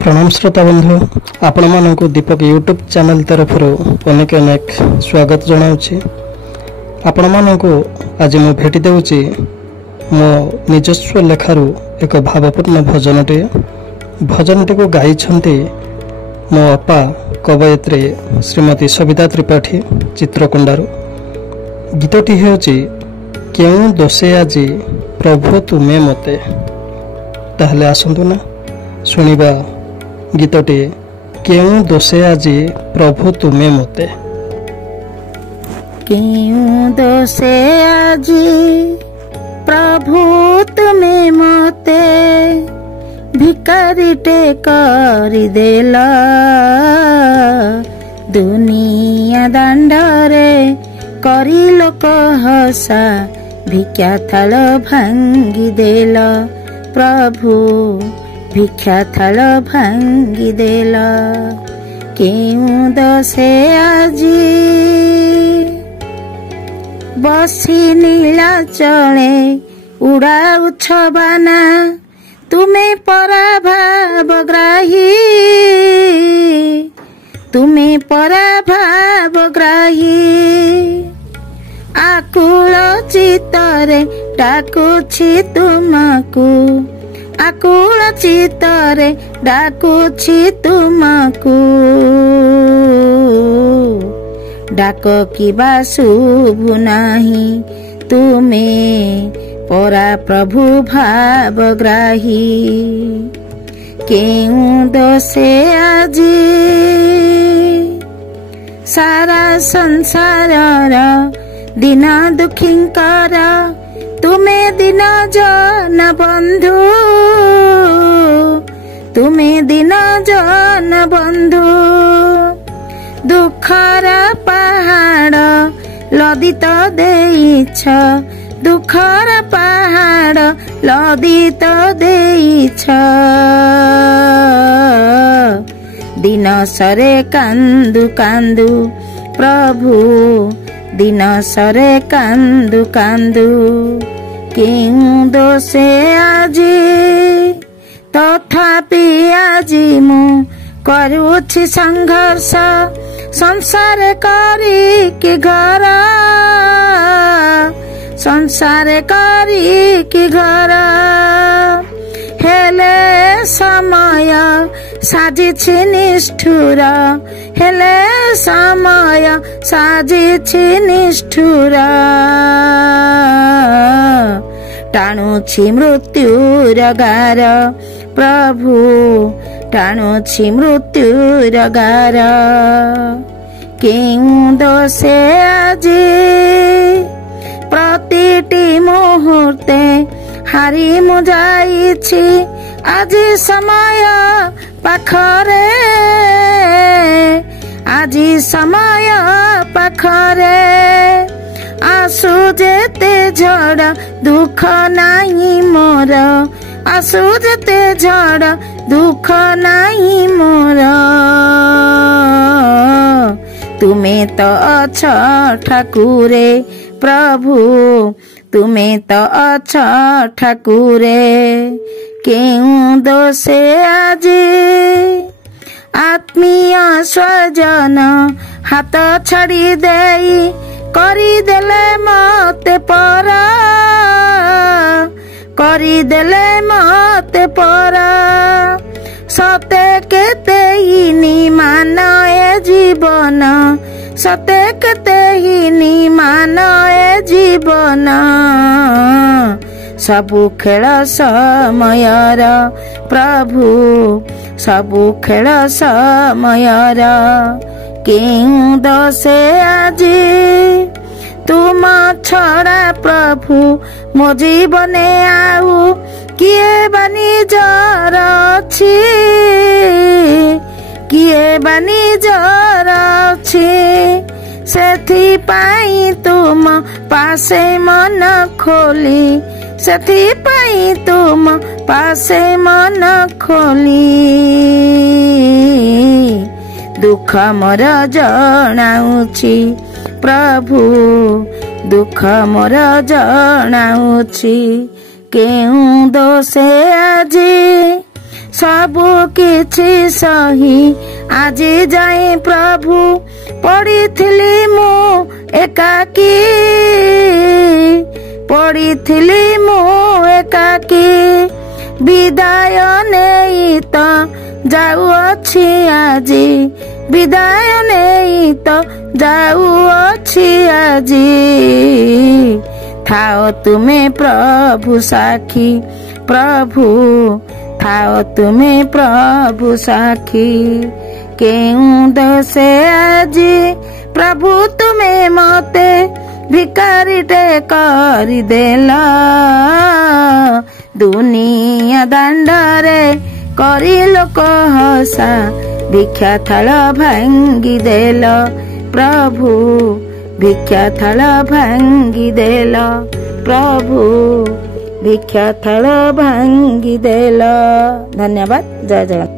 प्रणाम श्रोता बंधु आपण मानक दीपक यूट्यूब चैनल तरफ अनेक अनेक स्वागत जनाऊँगी। आपण मानक आज मु भेटी देउची मो निजस्व लेखारू एक भावपूर्ण भजनटी को गाई मो अपा कवयित्री श्रीमती सविता त्रिपाठी चित्रकोंडारू। गीतटी हेउची केउ दोषे आजी प्रभु तुमे मते। ताहले आसंतु ना सुनिबा गीतटी केउ दोषे आजी प्रभु तुमे मते। केउ दोषे आजी प्रभु तुमे मते भिकारीटे करी देला दुनिया दांडरे करी लोक हसा भिक्षा थाल भांगी देला प्रभु भिक्षा थाल भांगी देला। केउ दोषे आजी बसी नीला चले उड़ाऊ छबाना तुमे परा भावग्राही तुमे परा भावग्राही आकुल चित्तरे डाकुछि तुमको आकुल चित्तरे डाकुछि तुमको डाक किबा शुभु नाही तुमे परा प्रभु भावग्राही। केउ दोषे आजी सारा संसार दिन दुखींकर तुमे दिन जन बंधु तुमे दिन जन बंधु दुखर पहाड़ लदित देइछ दुखर पहाड़ लदित देइछ दिन सरे कांदु कांदु प्रभु दिन सरे कांदु कांदु। केउ दोषे आजी तथापि आजी मु करूछि संघर्ष संसार करी के घर संसार करी के घर हेले समय साजिछि निष्ठुर हेले समय साजिछि निष्ठुर टाणुछि मृत्युर गार प्रभु टाणुछि मृत्युर गार। केउ दोषे आजी प्रतिटी मुहूर्ते हारी मु जाइछि आजी समय पाखरे आजी समय पाखरे आसु जेते झड़ दुख नाही मोर आसु जेते झड़ दुख नाही मोर तुमे तो अछ ठाकुरे प्रभु तुमे तो अछ ठाकुरे। केउ दोषे आजी आत्मीय स्वजन हाथ छाड़ी देई करी देले मते परा करी देले मते परा सते केते हिनी मान ए जीवन सते केते हिनी मान ए जीवन सबु खेल समयर प्रभु सबु खेल समयर। केउ दोषे आजी तुम छड़ा प्रभु मो जीवने आउ किए बानी जर अछि किए बानी जर अछि सेथि पाई तुम पासे मन खोली सेथि पाई तुम पासे मन खोली दुख मोर जनाउछि प्रभु दुख मोर जनाउछि। केउ दोषे आजी ସବୁ କିଛି ସହି ଆଜି ଯାଏ ପ୍ରଭୁ ପଡ଼ିଥିଲି ମୁଁ ଏକାକୀ, ପଡ଼ିଥିଲି ମୁଁ ଏକାକୀ। ବିଦାୟ ନେଇ ତ ଯାଉଅଛି ଆଜି, ବିଦାୟ ନେଇ ତ ଯାଉଅଛି ଆଜି। ଥାଅ ତୁମେ ପ୍ରଭୁ ସାକ୍ଷୀ, ପ୍ରଭୁ ଥାଅ ତୁମେ ପ୍ରଭୁ ସାକ୍ଷୀ। କେଉଁ ଦୋଷେ ଆଜି ପ୍ରଭୁ ତୁମେ ମତେ ଭିକାରୀଟେ କରିଦେଲ, ଦୁନିଆ ଦାଣ୍ଡରେ କରି ଲୋକ ହସା ଭିକ୍ଷା ଥାଳ ଭାଙ୍ଗିଦେଲ ପ୍ରଭୁ, ଭିକ୍ଷା ଥାଳ ଭାଙ୍ଗିଦେଲ ପ୍ରଭୁ, ଭିକ୍ଷା ଥାଳ ଭାଙ୍ଗିଦେଲ। ଧନ୍ୟବାଦ। ଜୟ ଜଗନ୍ନାଥ।